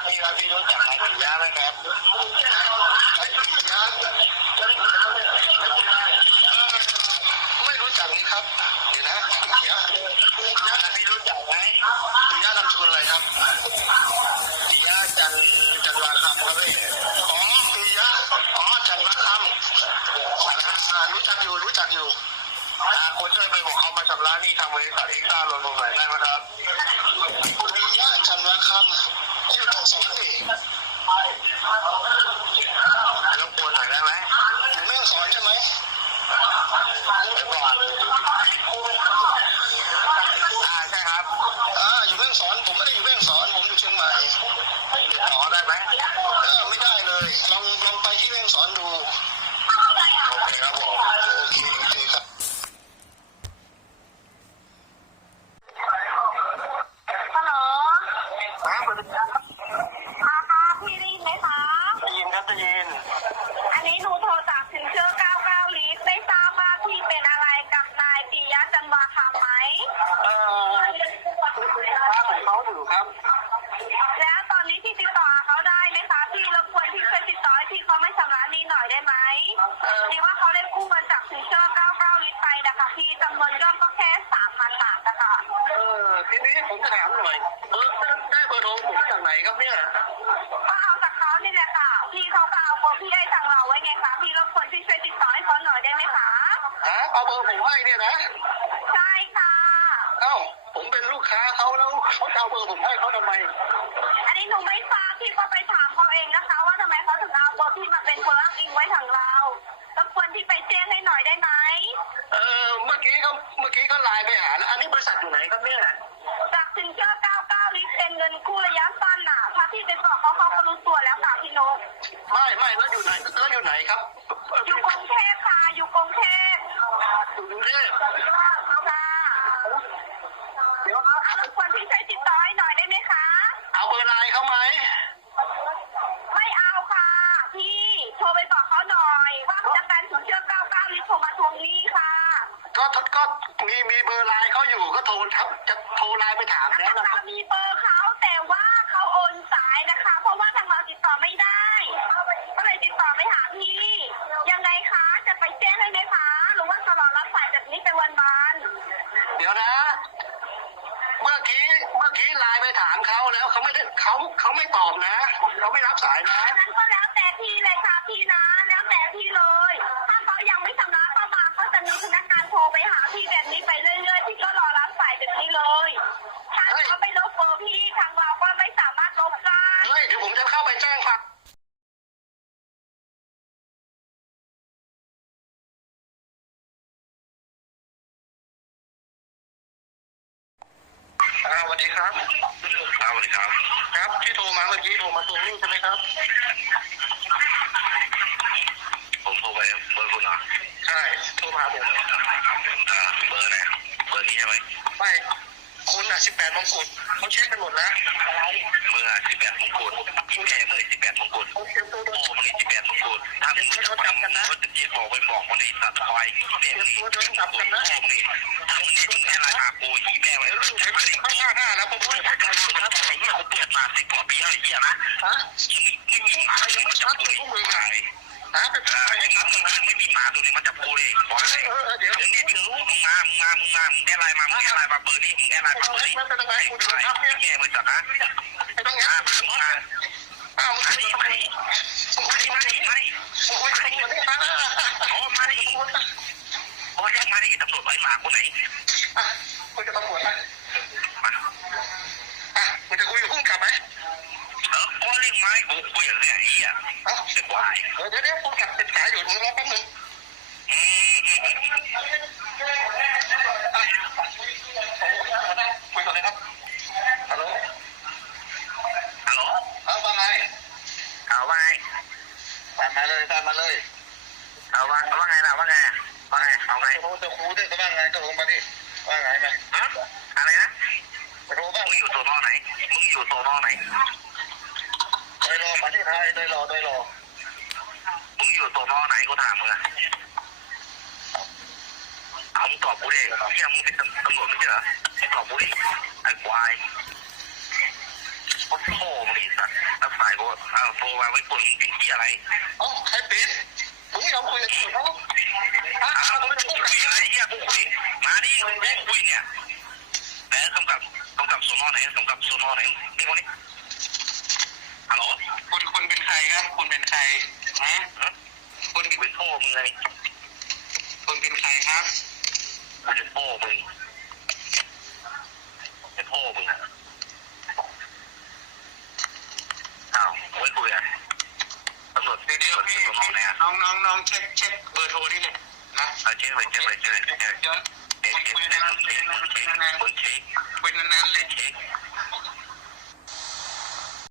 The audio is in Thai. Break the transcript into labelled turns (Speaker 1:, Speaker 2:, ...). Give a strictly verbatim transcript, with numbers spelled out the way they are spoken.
Speaker 1: พี่ครับพี่รู้จักนายปิยะไหมครับนายปิยะไม่รู้จักนี่ครับเดี๋ยวนะปิยะพี่รู้จักไหมปิยะนามสกุลอะไรครับปิยะจันจันวาคำครับพี่อ๋อปิยะอ๋อจันวาคำรู้จักอยู่รู้จักอยู่คนช่วยไปบอกเขามาชำระหนี้ทางบริษัทเอ็กซ์ต้าโลนผมหน่อยได้ไหมครับปิยะจันวาคำอยู่ทางสองเองรบกวนหน่อยได้ไหมอยู่แม่ฮ่องสอนใช่ไหมเดี๋ยวก่อนอ่าใช่ครับอ่าอยู่แม่ฮ่องสอนผมไม่ได้อยู่แม่ฮ่องสอนผมอยู่เชียงใหม่ติดต่อได้ไหมเออไม่ได้เลยลองลองไปที่แม่ฮ่องสอนดูโอเคครับผมโอเคโอเคครับ
Speaker 2: ฮัลโหล
Speaker 1: ครับสวัสดีครับ
Speaker 2: ค่ะค่ะพี่ได้ยินไหมคะ
Speaker 1: ได้ยินครับได้ยิน
Speaker 2: อันนี้หนูโทรจากสินเชื่อเก้าเก้าลิตรไม่ทราบว่าพี่เป็นอะไรกับนายปิยะจันวาคำไหม
Speaker 1: เออลูกค้าของเขาอยู่ครับ
Speaker 2: แล้วตอนนี้พี่ติดต่อเขาได้ไหมคะพี่รบกวนพี่ช่วยติดต่อให้พี่เขาไม่ชำระหนี้หน่อยได้ไหมดีว่าเขาได้กู้เงินจากสินเชื่อเก้าเก้าลิตรไปนะคะพี่จำนวนยอดก็แค่สามพันบาทนะคะ
Speaker 1: เออทีนี้ผมจะถามหน่อยเบอร์ได้เบอร์โทรผมจากไหนครับเนี่ย
Speaker 2: ก็เอาจากเขานี่แหละค่ะพี่เขาก็เอาเบอร์พี่ให้ทางเราไว้ไงคะพี่รบกวนพี่ช่วยติดต่อให้เขาหน่อยได้ไหมคะ
Speaker 1: ฮะเอาเบอร์ผมให้เนี่ยนะ
Speaker 2: ใช่ค่ะ
Speaker 1: เอ้าผมเป็นลูกค้าเขาแล้วเขาจะเอาเบอร์ผมให้เขาทำไม
Speaker 2: อันนี้หนูไม่ทราบพี่ก็ไปถามเขาเองนะคะว่าทำไมเขาถึงเอาเบอร์พี่มาเป็นเบอร์อ้างอิงไว้ทางเรารบกวนที่ไปแจ้งให้หน่อยได้ไหม
Speaker 1: เออเมื่อกี้เขาเมื่อกี้เขาไลน์ไปหาแล้วอันนี้บริษัทอยู่ไหนครับเนี่ย
Speaker 2: จากสินเชื่อเก้าเก้าลิตรเป็นเงินกู้ระยะสั้นน่ะถ้าพี่ไปบอกเขาเขาก็รู้ตัวแล้วค่ะพี่นก
Speaker 1: ไม่ไม่แล้วอยู่ไหนแล้วอยู่ไหนครับ
Speaker 2: อยู่กรุงเทพค่ะอยู่กรุงเทพ
Speaker 1: อยู่กรุงเทพ
Speaker 2: ค่ะ
Speaker 1: เดี๋ยวนะ
Speaker 2: รบกวนพี่ช่วยติดต่อให้หน่อยได้ไหมคะ
Speaker 1: เอาเบอร์ไลน์เขาไหม
Speaker 2: ไม่เอาค่ะพี่โทรไปบอกเขาหน่อยว่าพนักงานสินเชื่อเก้าเก้าลิตรโทรมาทวงหนี้ค่ะ
Speaker 1: ก็ก็มีมีเบอร์ไลน์เขาอยู่ก็โทรทับจะโทรไลน์ไปถามแล้วนะ
Speaker 2: มีเบอร์เขาแต่ว่าเขาโอนสายนะคะเพราะว่าทางเราติดต่อไม่ได้ก็เลยติดต่อไปหาพี่ยังไงคะจะไปแจ้งให้ไหมคะหรือว่าจะรอรับสายจากนี้ไปวันวัน
Speaker 1: เดี๋ยวนะเมื่อกี้เมื่อกี้ไลน์ไปถามเขาแล้วเขาไม่ได้เขาเขาไม่ตอบนะเขาไม่รับสายนะ
Speaker 2: นั้นก็แล้วแต่พี่เลยค่ะพี่นะแล้วแต่พี่เลยถ้าเขายังไม่ชำระเข้ามาก็จะมีพนักงานโทรไปหาพี่แบบนี้ไปเรื่อยๆพี่ก็รอรับสายจากนี้เลยถ้าเขาไม่ลบเบอร์พี่ทางเราก็ไม่สามารถลบได้
Speaker 1: เฮ้ยเดี๋ยวผมจะเข้าไปแจ้งความสวัสดีครับสวัสดีครับครับที่โทรมาเมื่อกี้โทรมาตรงนี้ใช่ไหมครับผมโทรไปเบอร์คุณเหรอใช่โทรมาผมอ่าเบอร์ไหนเบอร์นี้ใช่ไหมไม่คุณอ่ะสิบแปดมงกุฎเขาเช็คกันหมดแล้วอะไรเบอร์อ่ะสิบแปดมงกุฎแค่เบอร์สิบแปดมงกุฎโอ้มันสิบแปดมงกุฎถ้ามึงเขาจำกันนะเขาจะจีบบอกไปบอกมันในตัดควายแม่มึงตัวเดินจับกันนะมึงนี่ถ้ามึงนี่แม่ราคากูยี่แม่ไว้รู้ใช่ไหมเขาห้าห้าแล้วผมพูดให้ใครคุณนะไอ้เนี่ยเขาเปิดมาสิบกว่าปีแล้วไอ้เหี้ยนะฮะไม่มีหมายังไม่ชัดเลยพวกมึงไงฮะเป็นใครให้ชัดนะไม่มีหมาตัวนี้มาจับกูเลยควายเดี๋ยวเดี๋ยวนี้รู้มึงมามึงมามึงมามึงแอร์ไลน์มามึงแอร์ไลน์มาเบอร์นี้มึงแอร์ไลน์มาเบอร์นี้มันเป็นยังไงกูดูครับเนี่ยแง่มึงจัดนะไอ้ต้องงานมึงมาอ้าวมึงคุยทำไมมึงคุยทำไมไม่มึงคุยทำไมมาอ๋อมาดิโอ้ยมาดิตำรวจไว้หมาคนไหนอ่ะคุยกับตำรวจนะอ่ะมึงจะคุยกับผู้กำกับไหมเออก็เรื่องไม้กูคุยกับเรื่องไอ้เหี้ยเอ้าจะวายเดี๋ยวเดี๋ยวผู้กำกับติดสายอยู่มึงรอแป๊บนึงอืมอืมอืมคุยก่อนเลยครับฮัลโหลฮัลโหลเอาว่าไงเอาว่าไงตามมาเลยตามมาเลยเอาว่าว่าไงล่ะว่าไงว่าไงเอาไงโทรจะคูด้วยก็ว่าไงก็ลงมาดิว่าไงไหมฮะอะไรนะโทรบ้างมึงอยู่โซนอไหนมึงอยู่โซนอไหนโดยรอมาที่ไทยโดยรอโดยรอมึงอยู่โซนอไหนกูถามมึงอะเอามึงตอบกูดิเฮียมึงเป็นตำรวจไม่ใช่เหรอมึงตอบกูดิไอ้ควายโอ้โหมึงดิสัตว์แล้วฝ่ายกูอ้าวโทรมาไว้ปุ่นเป็นที่อะไรอ๋อใครปิดมึงไม่ยอมคุยกับกูแล้วอ้าวมึงจะพูดอะไรเนี่ยกูคุยมาดิมึงคุยเนี่ยไหนกำกับกำกับโซนอไหนกำกับโซนอไหนนี่คนนี้ฮัลโหลคุณคุณเป็นใครครับคุณเป็นใครฮะคุณเป็นพ่อมึงไงคุณเป็นใครครับคุณเป็นพ่อมึงเป็นพ่อมึงอ่ะอ้าวไม่คุยอ่ะตำรวจเดี๋ยวพี่น้องน้องน้องเช็คเช็คเบอร์โทรนี่เลยนะเช็คเลยเช็คเลยเช็คเลยเช็คเลยเดี๋ยวคุยคุยนานๆคุยนานๆคุยนานๆเลยเช็ค